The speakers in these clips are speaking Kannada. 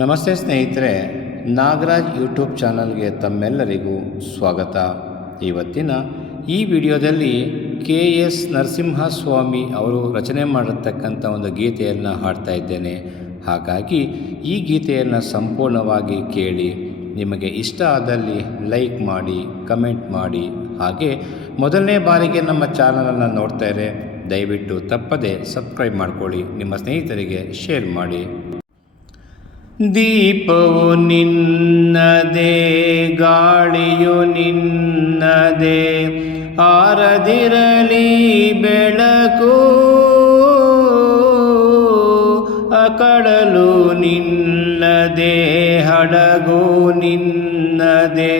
ನಮಸ್ತೆ ಸ್ನೇಹಿತರೆ, ನಾಗರಾಜ್ ಯೂಟ್ಯೂಬ್ ಚಾನಲ್ಗೆ ತಮ್ಮೆಲ್ಲರಿಗೂ ಸ್ವಾಗತ. ಇವತ್ತಿನ ಈ ವಿಡಿಯೋದಲ್ಲಿ ಕೆ ಎಸ್ ನರಸಿಂಹಸ್ವಾಮಿ ಅವರು ರಚನೆ ಮಾಡಿರ್ತಕ್ಕಂಥ ಒಂದು ಗೀತೆಯನ್ನು ಹಾಡ್ತಾ ಇದ್ದೇನೆ. ಹಾಗಾಗಿ ಈ ಗೀತೆಯನ್ನು ಸಂಪೂರ್ಣವಾಗಿ ಕೇಳಿ ನಿಮಗೆ ಇಷ್ಟ ಆದಲ್ಲಿ ಲೈಕ್ ಮಾಡಿ, ಕಮೆಂಟ್ ಮಾಡಿ, ಹಾಗೆ ಮೊದಲನೇ ಬಾರಿಗೆ ನಮ್ಮ ಚಾನಲನ್ನು ನೋಡ್ತಾ ಇದ್ದರೆ ದಯವಿಟ್ಟು ತಪ್ಪದೆ ಸಬ್ಸ್ಕ್ರೈಬ್ ಮಾಡ್ಕೊಳ್ಳಿ, ನಿಮ್ಮ ಸ್ನೇಹಿತರಿಗೆ ಶೇರ್ ಮಾಡಿ. ದೀಪವು ನಿನ್ನದೇ ಗಾಳಿಯು ನಿನ್ನದೇ ಆರದಿರಲಿ ಬೆಳಕು ಅಕಡಲು ನಿನ್ನದೇ ಹಡಗು ನಿನ್ನದೇ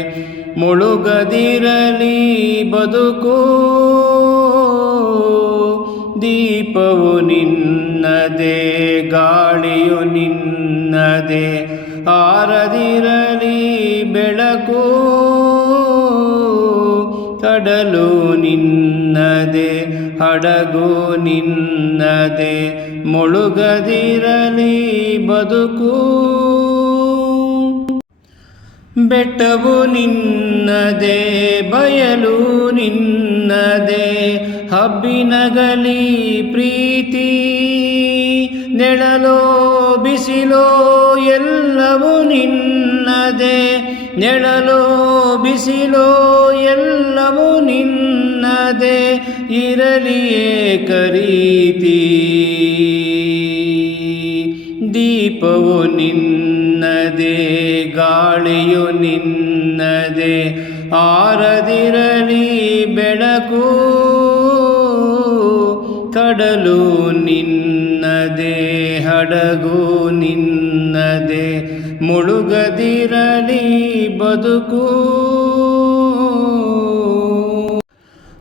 ಮುಳುಗದಿರಲಿ ಬದುಕು. ಗಾಳಿಯು ನಿನ್ನದೆ, ಆರದಿರಲಿ ಬೆಳಕು ಕಡಲು ನಿನ್ನದೆ, ಹಡಗು ನಿನ್ನದೆ, ಮುಳುಗದಿರಲಿ ಬದುಕು. ಬೆಟ್ಟವು ನಿನ್ನದೆ, ಬಯಲು ನಿನ್ನದೆ, ಹಬ್ಬಿನಗಲಿ ಪ್ರೀತಿ. ನೆಳಲೋ ಬಿಸಿಲೋ ಎಲ್ಲವೂ ನಿನ್ನದೇ. ನೆಳಲೋ ಬಿಸಿಲೋ ಎಲ್ಲವೂ ನಿನ್ನದೇ. ಇರಲಿಯೇ ಕರೀತಿ ದೀಪವು ನಿನ್ನದೇ, ಗಾಳಿಯು ನಿನ್ನದೇ. ಆರದಿರಲಿ ಬೆಳಕು, ಕಡಲು ನಿನ್ನದೇ ಹಡಗು ನಿನ್ನದೇ ಮುಳುಗದಿರಲಿ ಬದುಕು.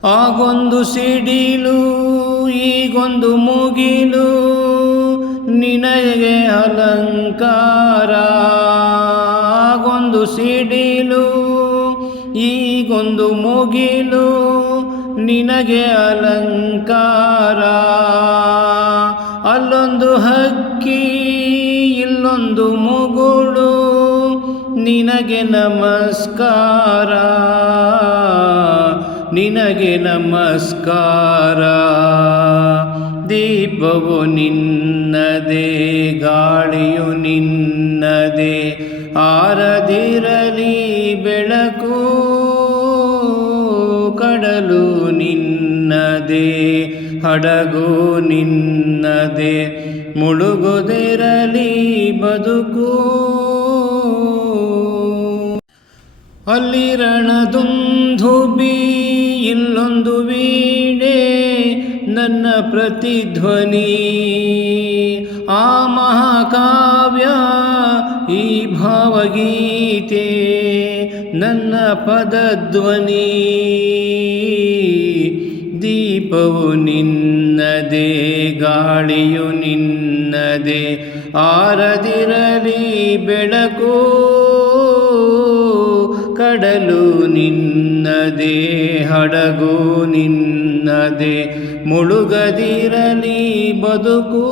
ಆಗೊಂದು ಸಿಡಿಲು, ಈಗೊಂದು ಮುಗಿಲು, ನಿನಗೆ ಅಲಂಕಾರ. ಆಗೊಂದು ಸಿಡಿಲು, ಈಗೊಂದು ಮುಗಿಲು, ನಿನಗೆ ಅಲಂಕಾರ. ನಿನಗೆ ನಮಸ್ಕಾರ ನಿನಗೆ ನಮಸ್ಕಾರ. ದೀಪವು ನಿನ್ನದೇ, ಗಾಳಿಯು ನಿನ್ನದೇ, ಆರದಿರಲಿ ಬೆಳಕು, ಕಡಲು ನಿನ್ನದೇ, ಹಡಗು ನಿನ್ನದೇ ಮುಳುಗುದಿರಲಿ ಬದುಕು. ಅಲ್ಲಿ ರಣದುಂದುಬಿ ಇಲ್ಲೊಂದು ವೀಣೆ ನನ್ನ ಪ್ರತಿಧ್ವನಿ. ಆ ಮಹಾಕಾವ್ಯ ಈ ಭಾವಗೀತೆ ನನ್ನ ಪದಧ್ವನಿ. ದೀಪವು ನಿನ್ನದೇ, ಗಾಳಿಯು ನಿನ್ನದೇ, ಆರದಿರಲಿ ಬೆಳಕು ಕಡಲು ನಿನ್ನದೇ ಹಡಗು ನಿನ್ನದೇ ಮುಳುಗದಿರಲಿ ಬದುಕು.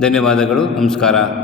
ಧನ್ಯವಾದಗಳು ನಮಸ್ಕಾರ.